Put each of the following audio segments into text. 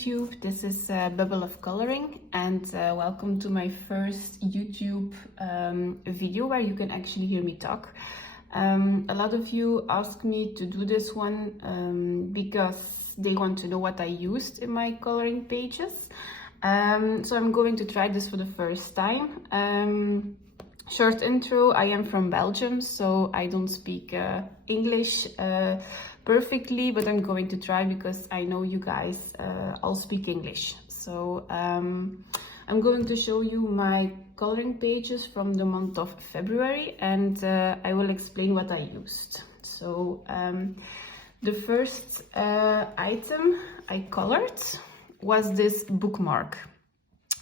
YouTube. This is Bubbleofcoloring, and welcome to my first YouTube video where you can actually hear me talk. A lot of you asked me to do this one because they want to know what I used in my coloring pages. So I'm going to try this for the first time. Short intro, I am from Belgium, so I don't speak English perfectly, but I'm going to try because I know you guys all speak English. So I'm going to show you my coloring pages from the month of February, and I will explain what I used. So the first item I colored was this bookmark.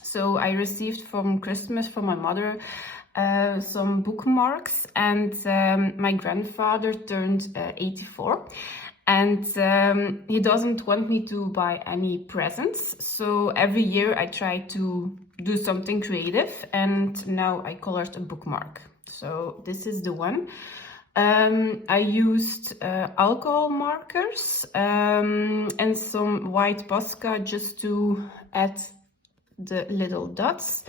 So I received from Christmas from my mother some bookmarks, and my grandfather turned 84, and he doesn't want me to buy any presents, so every year I try to do something creative, and now I colored a bookmark. So this is the one. I used alcohol markers and some white Posca just to add the little dots,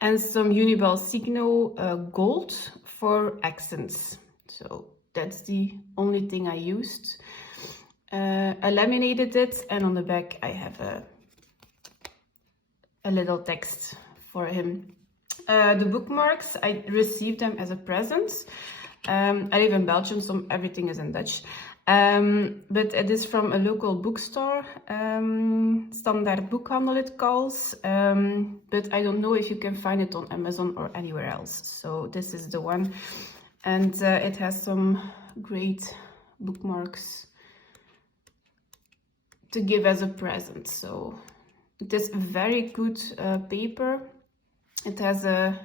and some Unibel Signo gold for accents. So that's the only thing I used. I laminated it, and on the back I have a little text for him. The bookmarks, I received them as a present. I live in Belgium, so everything is in Dutch. But it is from a local bookstore, Standaard Boekhandel it calls, but I don't know if you can find it on Amazon or anywhere else. So this is the one, and it has some great bookmarks to give as a present. So it is very good paper. It has a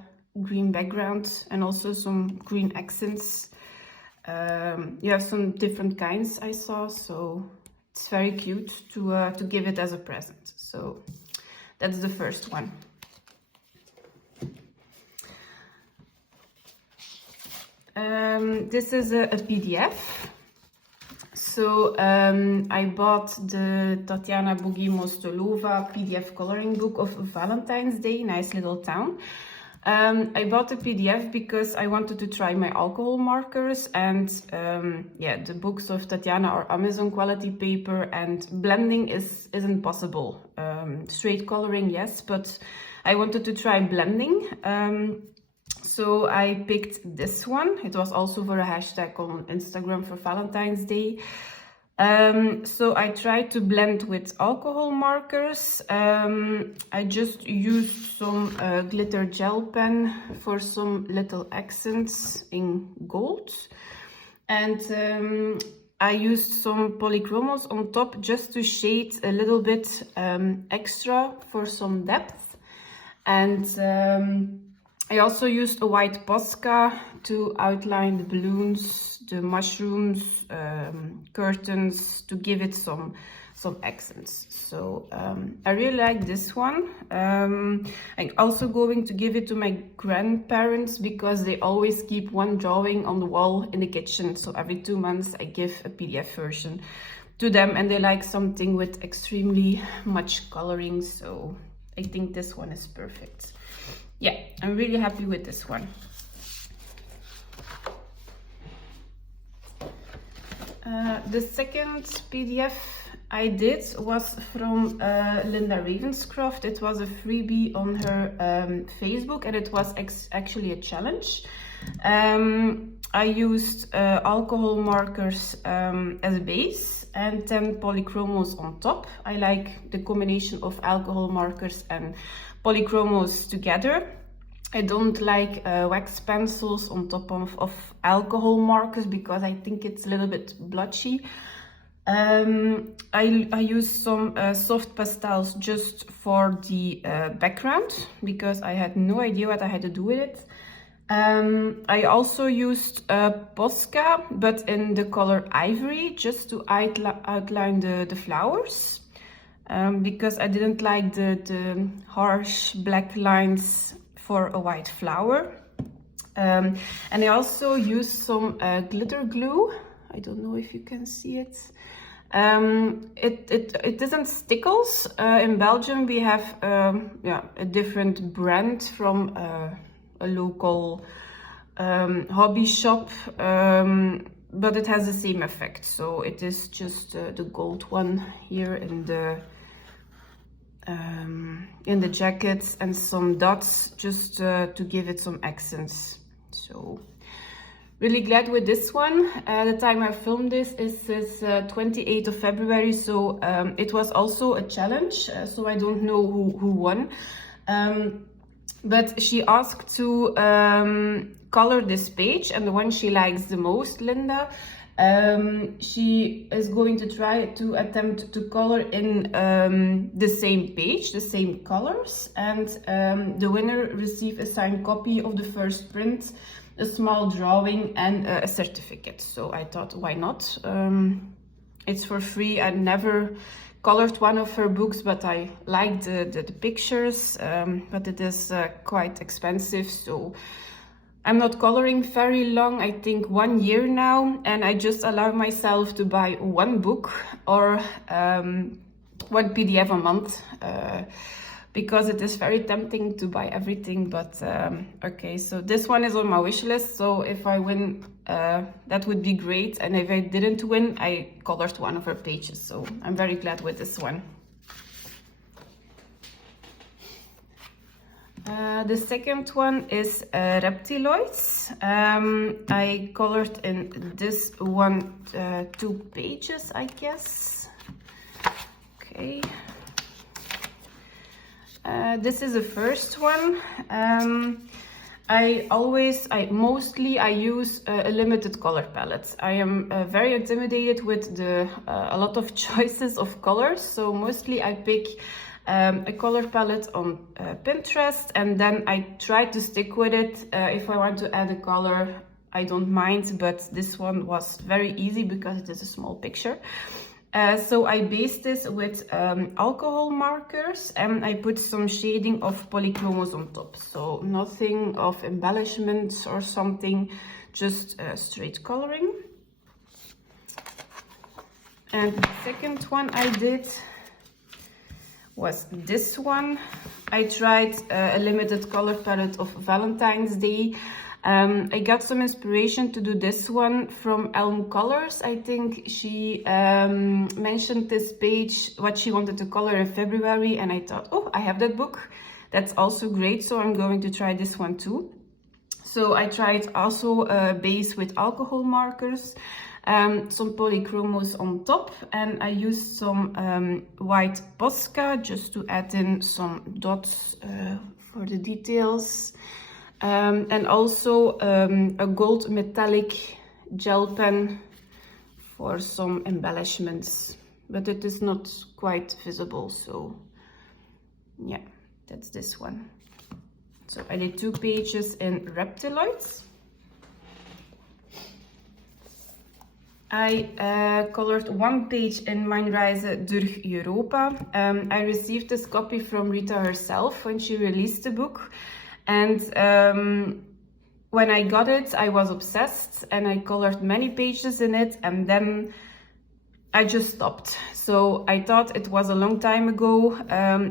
green background and also some green accents. You have some different kinds I saw, so it's very cute to give it as a present. So that's the first one. This is a PDF. So I bought the Tatiana Bogimostolova PDF coloring book of Valentine's Day, nice little town. I bought the PDF because I wanted to try my alcohol markers, and yeah, the books of Tatiana are Amazon quality paper, and blending isn't possible. Straight coloring, yes, but I wanted to try blending. So I picked this one. It was also for a hashtag on Instagram for Valentine's Day. So I tried to blend with alcohol markers. I just used some glitter gel pen for some little accents in gold. And I used some polychromos on top just to shade a little bit extra for some depth. And I also used a white Posca to outline the balloons, the mushrooms, curtains, to give it some accents. So I really like this one. I'm also going to give it to my grandparents because they always keep one drawing on the wall in the kitchen. So every 2 months I give a PDF version to them, and they like something with extremely much coloring. So I think this one is perfect. Yeah, I'm really happy with this one. The second PDF I did was from Linda Ravenscroft. It was a freebie on her Facebook, and it was actually a challenge. I used alcohol markers as a base and 10 polychromos on top. I like the combination of alcohol markers and polychromos together. I don't like wax pencils on top of alcohol markers because I think it's a little bit blotchy. I used some soft pastels just for the background because I had no idea what I had to do with it. I also used Posca, but in the color ivory, just to outline the flowers, because I didn't like the harsh black lines for a white flower. And I also used some glitter glue. I don't know if you can see it. It isn't Stickles. In Belgium we have yeah, a different brand from a local hobby shop, but it has the same effect. So it is just the gold one here in the jacket and some dots just to give it some accents. So really glad with this one. The time I filmed this is 28th of February, so it was also a challenge, so I don't know who won. But she asked to color this page, and the one she likes the most, Linda, she is going to try to attempt to color in the same page, the same colors, and the winner received a signed copy of the first print, a small drawing, and a certificate. So I thought, why not? It's for free. I never colored one of her books, but I liked the pictures, but it is quite expensive, so I'm not coloring very long, I think 1 year now, and I just allow myself to buy one book or one PDF a month, because it is very tempting to buy everything. But okay, so this one is on my wish list, so if I win, that would be great, and if I didn't win, I colored one of her pages, so I'm very glad with this one. The second one is Reptiloids. I colored in this one 2 pages, I guess. Okay. This is the first one. I mostly use a limited color palette. I am very intimidated with a lot of choices of colors, so mostly I pick a color palette on Pinterest, and then I try to stick with it. If I want to add a color, I don't mind, but this one was very easy because it is a small picture. So I based this with alcohol markers, and I put some shading of polychromos on top. So nothing of embellishments or something, just straight coloring. And the second one I did was this one. I tried a limited color palette of Valentine's Day. I got some inspiration to do this one from Elm Colors. I think she mentioned this page, what she wanted to color in February, and I thought, oh, I have that book. That's also great, so I'm going to try this one too. So I tried also a base with alcohol markers, some polychromos on top, and I used some white Posca just to add in some dots for the details, and also a gold metallic gel pen for some embellishments, but it is not quite visible, so yeah, that's this one. So I did 2 pages in Reptiloids. I colored 1 page in Mijn Reise durch Europa. I received this copy from Rita herself when she released the book, and when I got it, I was obsessed, and I colored many pages in it, and then I just stopped. So I thought it was a long time ago.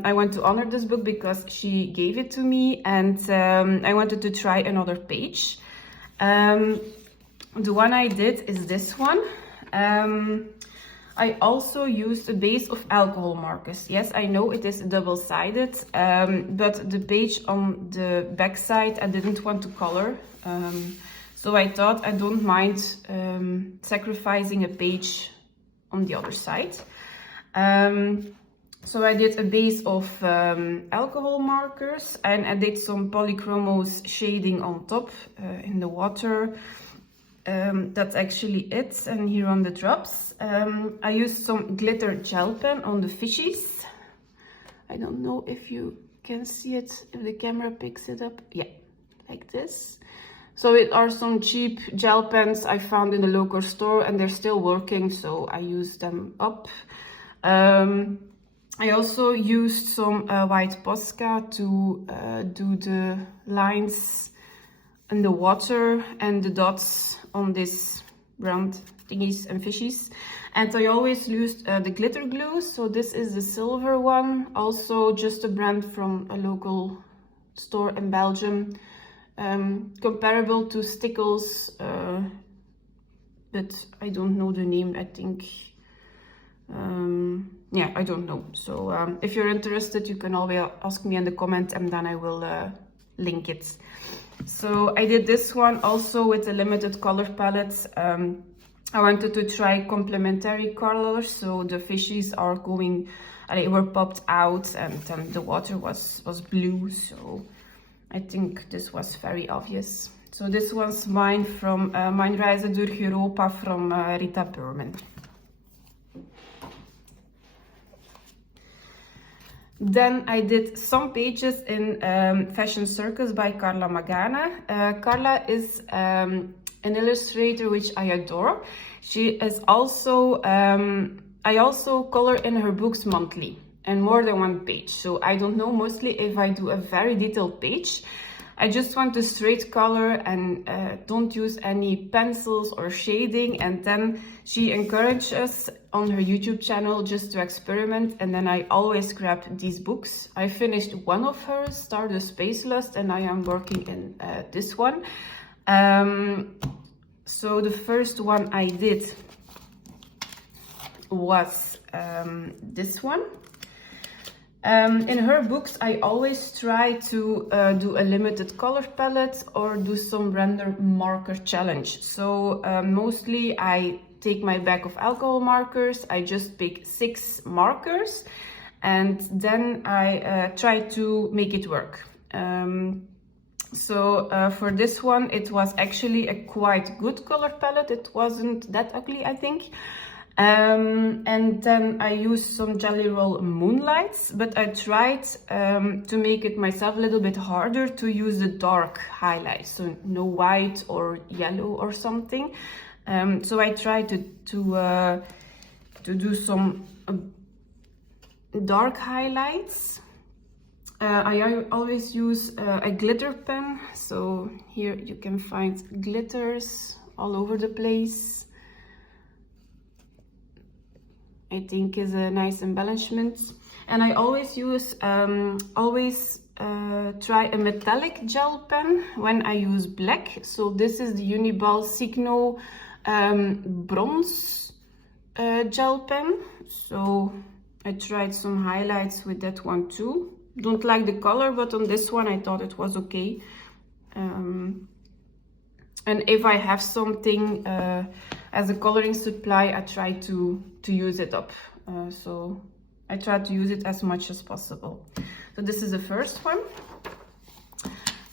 I want to honor this book because she gave it to me, and I wanted to try another page. The one I did is this one. I also used a base of alcohol markers. Yes, I know it is double-sided, but the page on the back side I didn't want to color. So I thought I don't mind sacrificing a page on the other side. So I did a base of alcohol markers, and I did some polychromos shading on top in the water. That's actually it, and here on the drops. I used some glitter gel pen on the fishies. I don't know if you can see it, if the camera picks it up. Yeah, like this. So it are some cheap gel pens I found in the local store, and they're still working, so I used them up. I also used some white Posca to do the lines in the water and the dots on this brand thingies and fishies. And I always used the glitter glue. So this is the silver one, also just a brand from a local store in Belgium, comparable to Stickles, but I don't know the name. I think yeah, I don't know. So if you're interested, you can always ask me in the comment and then I will link it. So I did this one also with a limited color palette. I wanted to try complementary colors, so the fishies are going, they were popped out, and the water was blue, so I think this was very obvious. So this was mine from Mijn Reizen door Europa from Rita Pyramid. Then I did some pages in Fashion Circus by Carla Magana. Carla is an illustrator which I adore. She is also, I also color in her books monthly and more than one page. So I don't know mostly if I do a very detailed page. I just want to straight color and don't use any pencils or shading. And then she encourages us on her YouTube channel just to experiment. And then I always grab these books. I finished one of hers, Star the Space Lust, and I am working in this one. So the first one I did was this one. In her books, I always try to do a limited color palette or do some random marker challenge. So mostly I take my bag of alcohol markers, I just pick 6 markers, and then I try to make it work. So for this one, it was actually a quite good color palette. It wasn't that ugly, I think. And then I used some Jelly Roll Moonlights, but I tried to make it myself a little bit harder to use the dark highlights, so no white or yellow or something. So I tried to do some dark highlights. I always use a glitter pen, so here you can find glitters all over the place. I think is a nice embellishment. And I always use, try a metallic gel pen when I use black. So this is the Uniball Signo bronze gel pen. So I tried some highlights with that one too. Don't like the color, but on this one I thought it was okay. And if I have something as a coloring supply, I try to use it up. So I try to use it as much as possible. So this is the first one.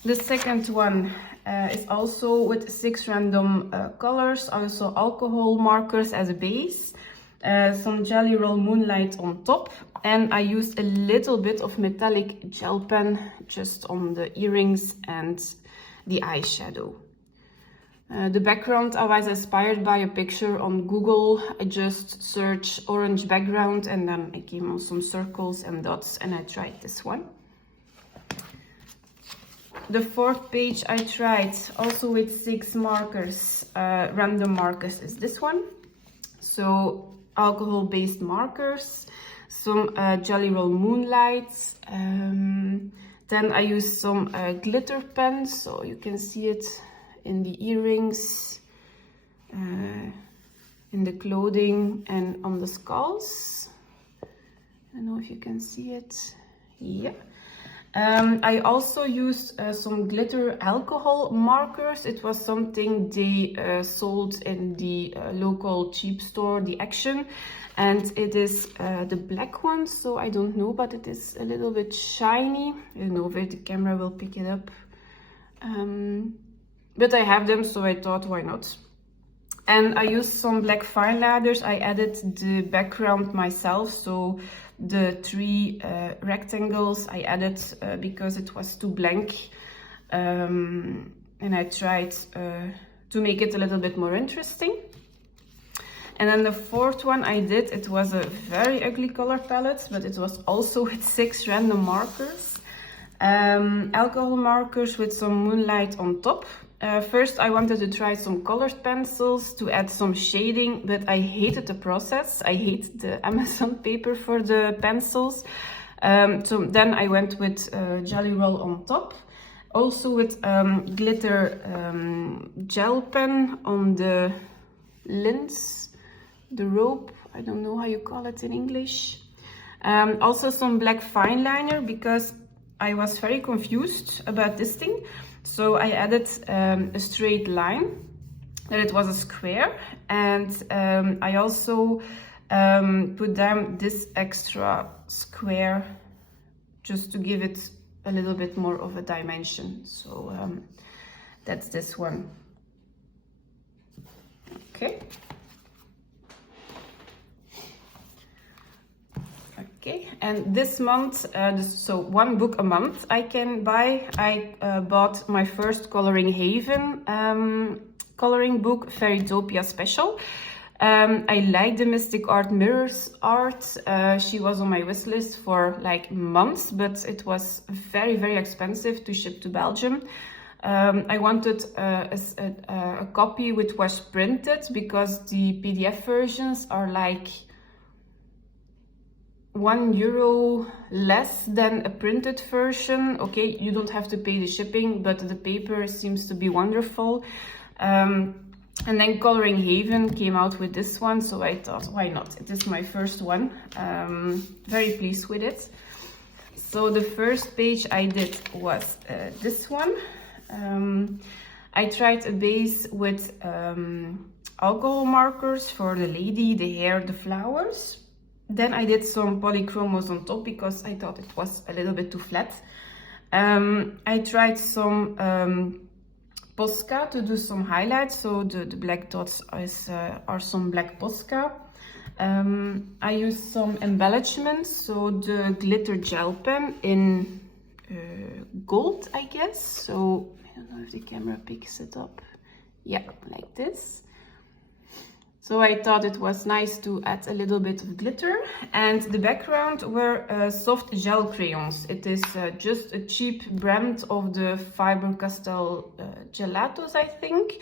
The second one is also with 6 random colors, also alcohol markers as a base, some Jelly Roll Moonlight on top, and I used a little bit of metallic gel pen just on the earrings and the eyeshadow. The background I was inspired by a picture on Google. I just searched orange background and then I came on some circles and dots and I tried this one. The fourth page I tried also with 6 markers, random markers, is this one. So alcohol based markers, some Jelly Roll Moonlights, then I used some glitter pens, so you can see it in the earrings, in the clothing and on the skulls. I don't know if you can see it. Yeah. I also used some glitter alcohol markers. It was something they sold in the local cheap store, The Action, and it is the black one, so I don't know, but it is a little bit shiny. I don't know if the camera will pick it up. But I have them, so I thought, why not? And I used some black fine laders. I added the background myself, so the 3 rectangles I added because it was too blank. And I tried to make it a little bit more interesting. And then the fourth one I did, it was a very ugly color palette, but it was also with 6 random markers. Alcohol markers with some moonlight on top. First I wanted to try some colored pencils to add some shading, but I hated the process. I hate the Amazon paper for the pencils. So then I went with Jelly Roll on top. Also with glitter gel pen on the lens, the rope, I don't know how you call it in English. Also some black fine liner because I was very confused about this thing. So I added a straight line, that it was a square, and I also put down this extra square just to give it a little bit more of a dimension. So that's this one. Okay. Okay, and this month, so one book a month I can buy. I bought my first Coloring Haven coloring book, Fairytopia Special. I like the Mystic Art Mirrors art. She was on my wish list for like months, but it was very, very expensive to ship to Belgium. I wanted a copy which was printed because the PDF versions are like €1 less than a printed version. Okay, you don't have to pay the shipping, but the paper seems to be wonderful. And then Coloring Haven came out with this one, so I thought, why not? It is my first one. Very pleased with it. So the first page I did was this one. I tried a base with alcohol markers for the lady, the hair, the flowers. Then I did some polychromos on top because I thought it was a little bit too flat. I tried some Posca to do some highlights, so the black dots are some black Posca. I used some embellishments, so the glitter gel pen in gold, I guess. So I don't know if the camera picks it up. Yeah, like this. So I thought it was nice to add a little bit of glitter. And the background were soft gel crayons. It is just a cheap brand of the Faber-Castell gelatos, I think.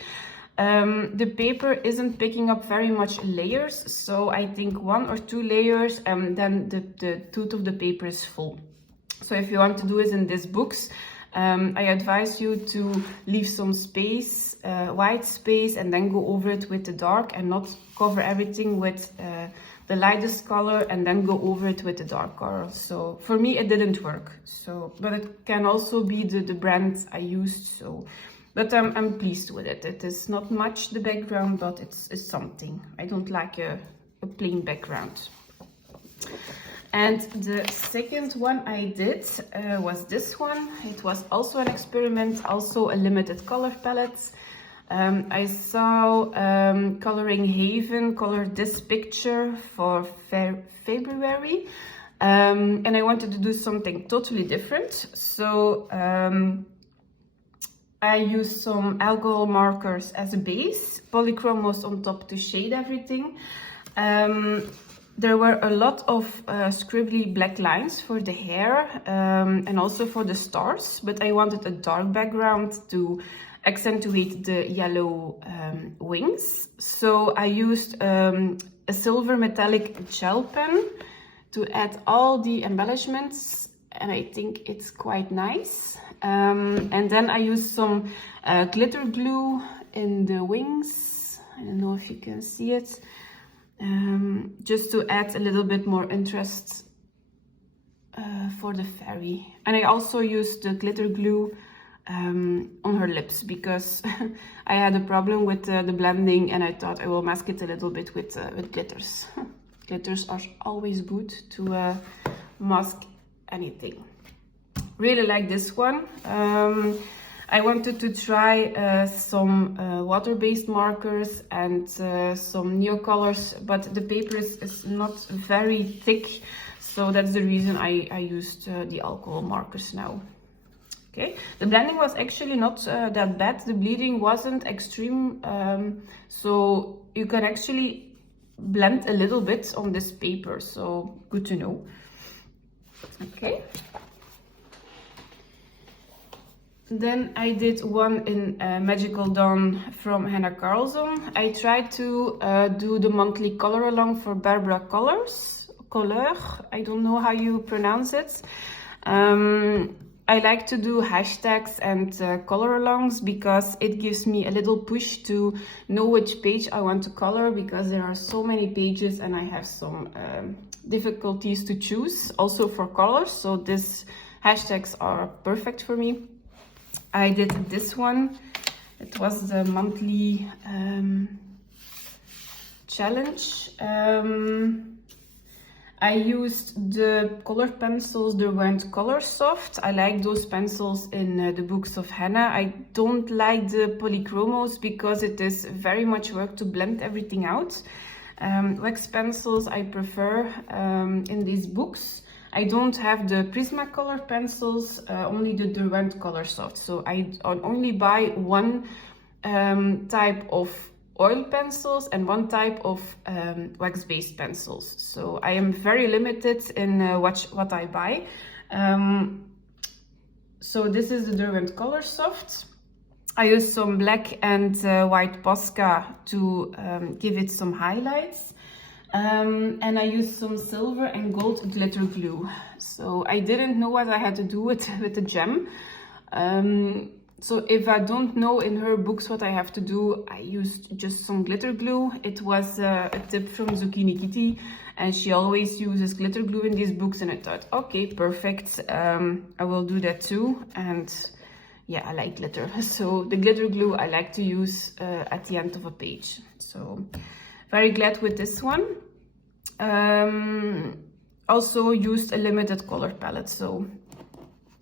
The paper isn't picking up very much layers, so I think 1 or 2 layers and then the tooth of the paper is full. So if you want to do it in these books, I advise you to leave some space, white space, and then go over it with the dark and not cover everything with the lightest color and then go over it with the dark color. So for me it didn't work. So, but it can also be the brand I used. So, but I'm pleased with it. It is not much the background, but it's something. I don't like a plain background. And the second one I did was this one. It was also an experiment, also a limited color palette. I saw Coloring Haven color this picture for February. And I wanted to do something totally different. So I used some alcohol markers as a base, polychromos on top to shade everything. There were a lot of scribbly black lines for the hair and also for the stars, but I wanted a dark background to accentuate the yellow wings. So I used a silver metallic gel pen to add all the embellishments, and I think it's quite nice. And then I used some glitter glue in the wings. I don't know if you can see it. Just to add a little bit more interest for the fairy. And I also used the glitter glue on her lips because I had a problem with the blending, and I thought I will mask it a little bit with glitters. Glitters are always good to mask anything. Really like this one. I wanted to try some water-based markers and some neocolors, but the paper is not very thick, so that's the reason I used the alcohol markers now. Okay, the blending was actually not that bad. The bleeding wasn't extreme, so you can actually blend a little bit on this paper, so good to know. Okay. Then I did one in Magical Dawn from Hannah Carlson. I tried to do the monthly color along for Barbara Couleur. I don't know how you pronounce it. I like to do hashtags and color alongs because it gives me a little push to know which page I want to color, because there are so many pages and I have some difficulties to choose also for colors. So these hashtags are perfect for me. I did this one. It was the monthly challenge. I used the color pencils, the Derwent Color Soft. I like those pencils in the books of Hannah. I don't like the polychromos because it is very much work to blend everything out. Wax pencils I prefer in these books. I don't have the Prismacolor pencils, only the Derwent Color Soft. So I only buy one type of oil pencils and one type of wax-based pencils. So I am very limited in what I buy. So this is the Derwent Color Soft. I use some black and white Posca to give it some highlights. And I used some silver and gold glitter glue. So I didn't know what I had to do with the gem. So if I don't know in her books what I have to do, I used just some glitter glue. It was a tip from Zucchini Kitty, and she always uses glitter glue in these books, and I thought, okay, perfect, I will do that too. And yeah, I like glitter. So the glitter glue I like to use at the end of a page. So very glad with this one. Also used a limited color palette, so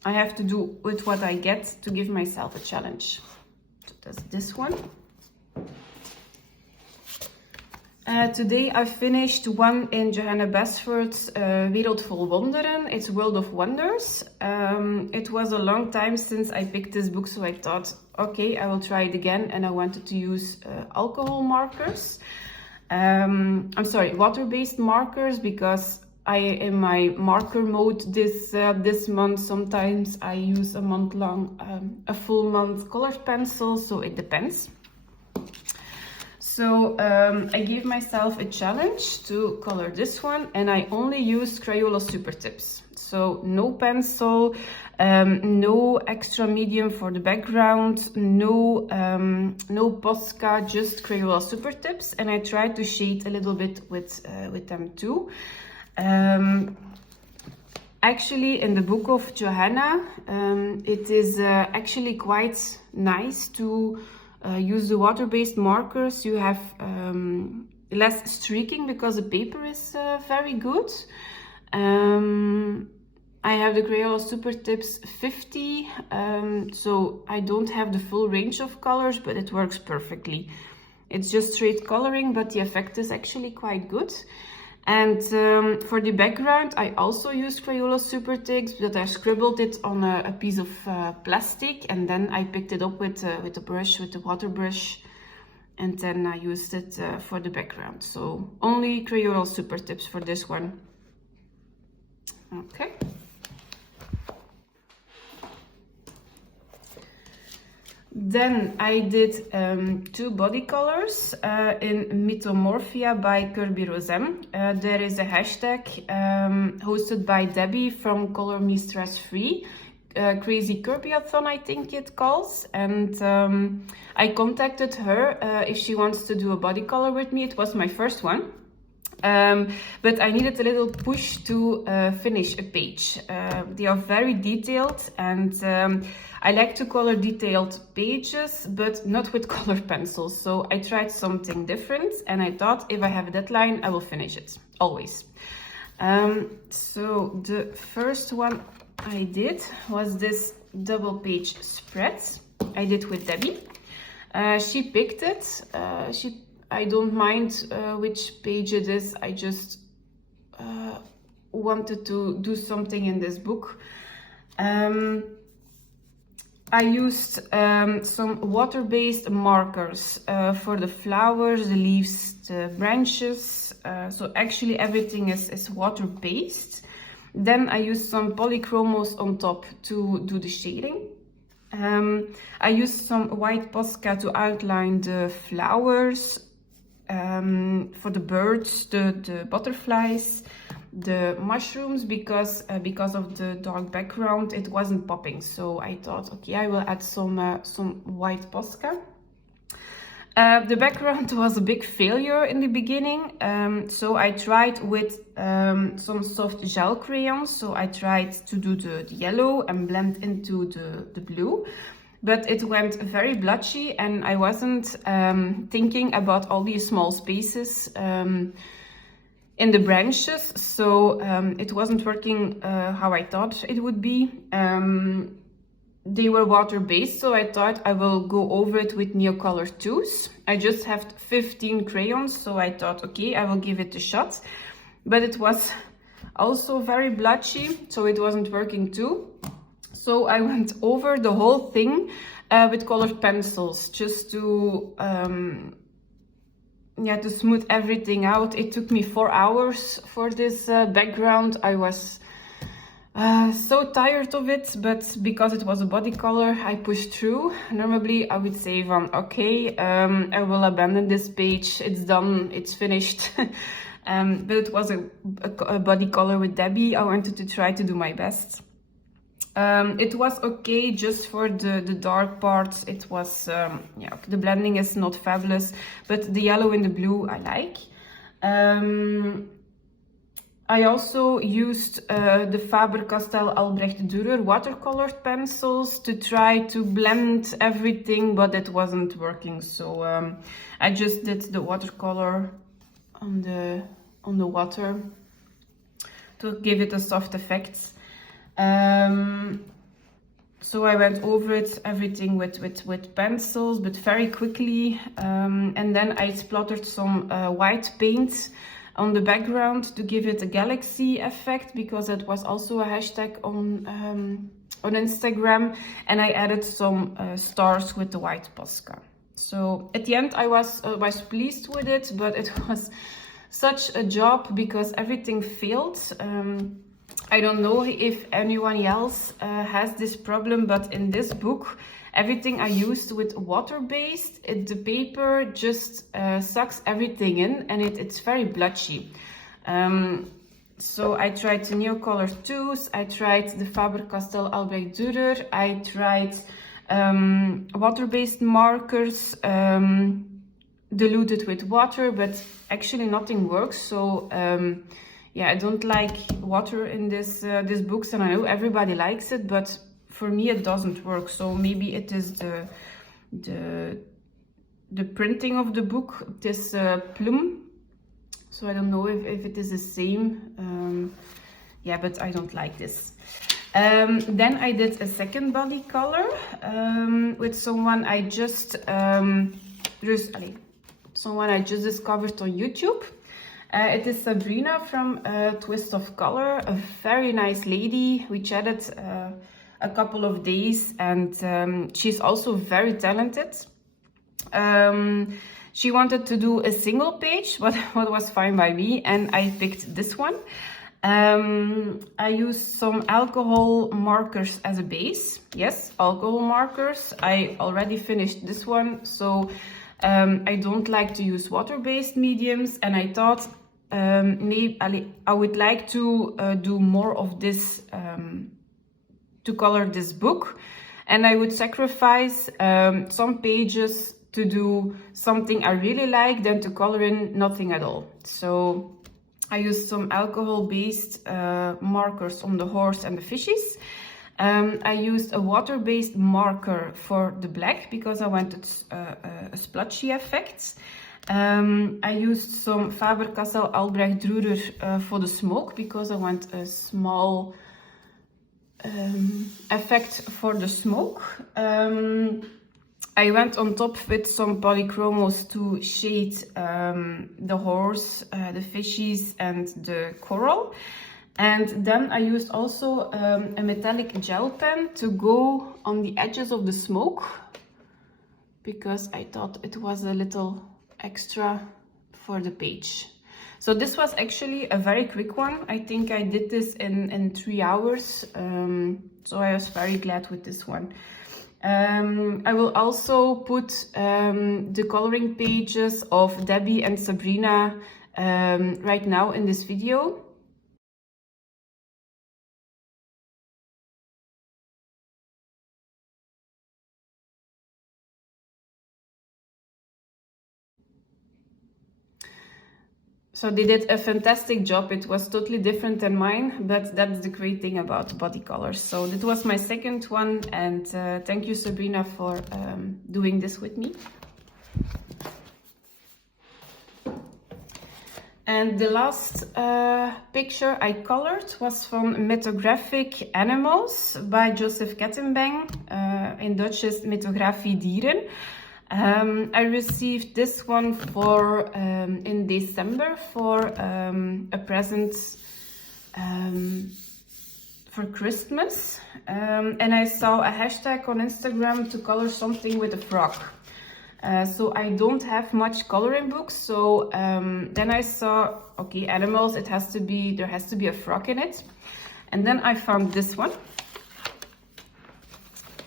I have to do with what I get to give myself a challenge. So that's this one. Today I finished one in Johanna Basford's Wereld vol Wonderen. It's World of Wonders. It was a long time since I picked this book, so I thought, okay, I will try it again, and I wanted to use alcohol markers. Water-based markers, because I in my marker mode this month. Sometimes I use a month long, a full month colored pencil, so it depends. So I gave myself a challenge to color this one, and I only used Crayola Super Tips. So no pencil, no extra medium for the background, no Posca, just Crayola Super Tips, and I tried to shade a little bit with them too. Actually, in the book of Johanna, it is actually quite nice to use the water-based markers. You have less streaking because the paper is very good. I have the Crayola Super Tips 50, so I don't have the full range of colors, but it works perfectly. It's just straight coloring, but the effect is actually quite good. And for the background, I also used Crayola Super Tips, but I scribbled it on a piece of plastic, and then I picked it up with a brush, with the water brush, and then I used it for the background. So only Crayola Super Tips for this one. Okay. Then I did two body colors in Morphia by Kirby Rosem. There is a hashtag hosted by Debbie from Color Me Stress Free, Crazy Kirby-a-thon, I think it calls. And I contacted her if she wants to do a body color with me. It was my first one. But I needed a little push to finish a page. They are very detailed, and I like to color detailed pages, but not with color pencils. So I tried something different, and I thought if I have a deadline, I will finish it, always. So the first one I did was this double page spread. I did with Debbie. She picked it. I don't mind which page it is. I just wanted to do something in this book. I used some water-based markers for the flowers, the leaves, the branches. So actually everything is water-based. Then I used some polychromos on top to do the shading. I used some white Posca to outline the flowers, for the birds, the butterflies, the mushrooms, because of the dark background it wasn't popping. So I thought, okay, I will add some white Posca. The background was a big failure in the beginning, so I tried with some soft gel crayons. So I tried to do the yellow and blend into the blue, but it went very blotchy, and I wasn't thinking about all these small spaces in the branches, so it wasn't working how I thought it would be. They were water-based, so I thought I will go over it with Neocolor 2s. I just have 15 crayons, so I thought, okay, I will give it a shot. But it was also very blotchy, so it wasn't working too. So I went over the whole thing with colored pencils, just to to smooth everything out. It took me 4 hours for this background. I was so tired of it, but because it was a body color, I pushed through. Normally I would say okay, I will abandon this page, it's done, it's finished. But it was a body color with Debbie. I wanted to try to do my best. It was okay just for the dark parts. It was the blending is not fabulous, but the yellow and the blue I like. I also used the Faber-Castell Albrecht Dürer watercolored pencils to try to blend everything, but it wasn't working. So I just did the watercolor on the water to give it a soft effect. So I went over everything with pencils, but very quickly, and then I spluttered some white paint on the background to give it a galaxy effect, because it was also a hashtag on Instagram, and I added some stars with the white Posca. So at the end I was pleased with it, but it was such a job because everything failed. I don't know if anyone else has this problem, but in this book everything I used with water-based, the paper just sucks everything in, and it's very blotchy. So I tried the Neocolor 2s, I tried the Faber-Castell Albrecht Dürer, I tried water-based markers diluted with water, but actually nothing works. So I don't like water in these books, and I know everybody likes it, but for me it doesn't work. So maybe it is the printing of the book, this plume. So I don't know if it is the same. But I don't like this. Then I did a second body color with someone I just discovered on YouTube. It is Sabrina from Twist of Color, a very nice lady. We chatted a couple of days, and she's also very talented. She wanted to do a single page, but what was fine by me, and I picked this one. I used some alcohol markers as a base. Yes, alcohol markers. I already finished this one, so I don't like to use water-based mediums, and I thought maybe I would like to do more of this to color this book, and I would sacrifice some pages to do something I really like than to color in nothing at all. So I used some alcohol-based markers on the horse and the fishes. I used a water-based marker for the black because I wanted a splotchy effect. I used some Faber-Castell Albrecht Dürer for the smoke because I want a small effect for the smoke. I went on top with some polychromos to shade the horse, the fishes and the coral. And then I used also a metallic gel pen to go on the edges of the smoke, because I thought it was a little extra for the page. So this was actually a very quick one. I think I did this in 3 hours. So I was very glad with this one. I will also put the coloring pages of Debbie and Sabrina right now in this video. So they did a fantastic job. It was totally different than mine, but that's the great thing about body colors. So that was my second one, and thank you, Sabrina, for doing this with me. And the last picture I colored was from Metagraphic Animals by Joseph Kettenbang. In Dutch is Metagraphic Dieren. I received this one for in December for a present for Christmas, and I saw a hashtag on Instagram to color something with a frog. So I don't have much coloring books, so then I saw, okay, animals, there has to be a frog in it, and then I found this one.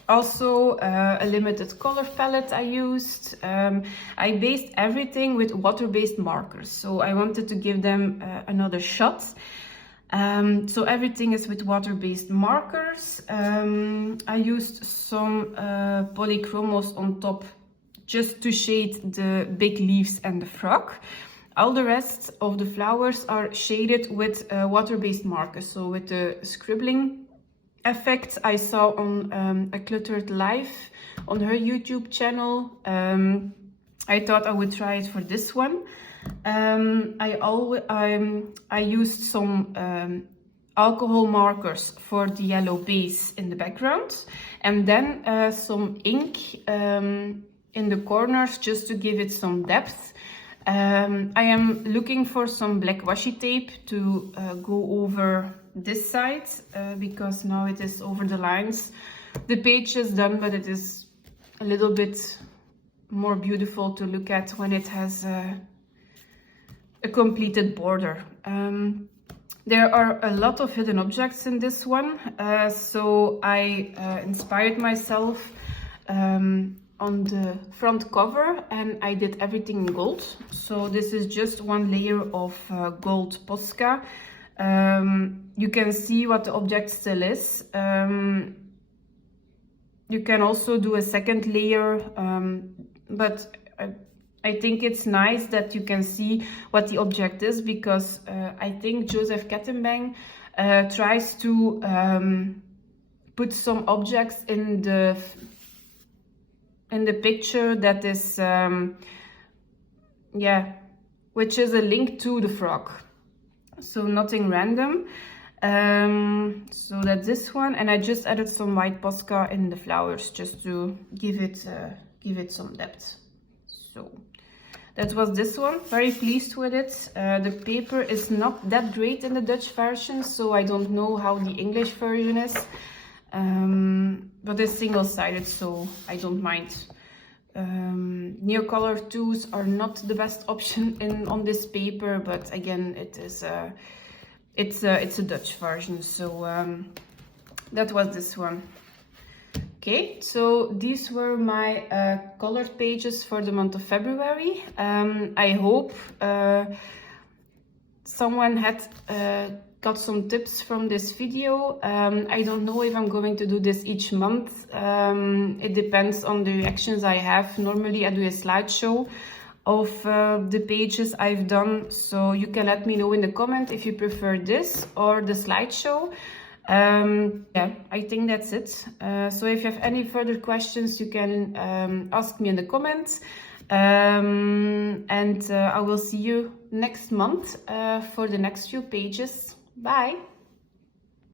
Also a limited color palette I used. I based everything with water-based markers, so I wanted to give them another shot. So everything is with water-based markers. I used some polychromos on top just to shade the big leaves and the frog. All the rest of the flowers are shaded with water-based markers, so with the scribbling effect I saw on A Cluttered Life on her YouTube channel. I thought I would try it for this one. I used some alcohol markers for the yellow base in the background, and then some ink in the corners just to give it some depth. I am looking for some black washi tape to go over this side because now it is over the lines. The page is done, but it is a little bit more beautiful to look at when it has a completed border. There are a lot of hidden objects in this one, so I inspired myself on the front cover, and I did everything in gold. So this is just one layer of gold Posca. You can see what the object still is. You can also do a second layer, but I think it's nice that you can see what the object is, because I think Joseph Kettenbang tries to put some objects in the picture that is which is a link to the frog, so nothing random. So that's this one, and I just added some white Posca in the flowers just to give it some depth. So that was this one. Very pleased with it. The paper is not that great in the Dutch version, so I don't know how the English version is. But it's single-sided, so I don't mind. Neocolor 2s are not the best option on this paper, but again, it's a Dutch version, so that was this one. Okay, so these were my colored pages for the month of February. I hope someone had got some tips from this video. I don't know if I'm going to do this each month. It depends on the reactions I have. Normally I do a slideshow of the pages I've done, so you can let me know in the comment if you prefer this or the slideshow. Yeah, I think that's it. So if you have any further questions, you can ask me in the comments. And I will see you next month for the next few pages. Bye!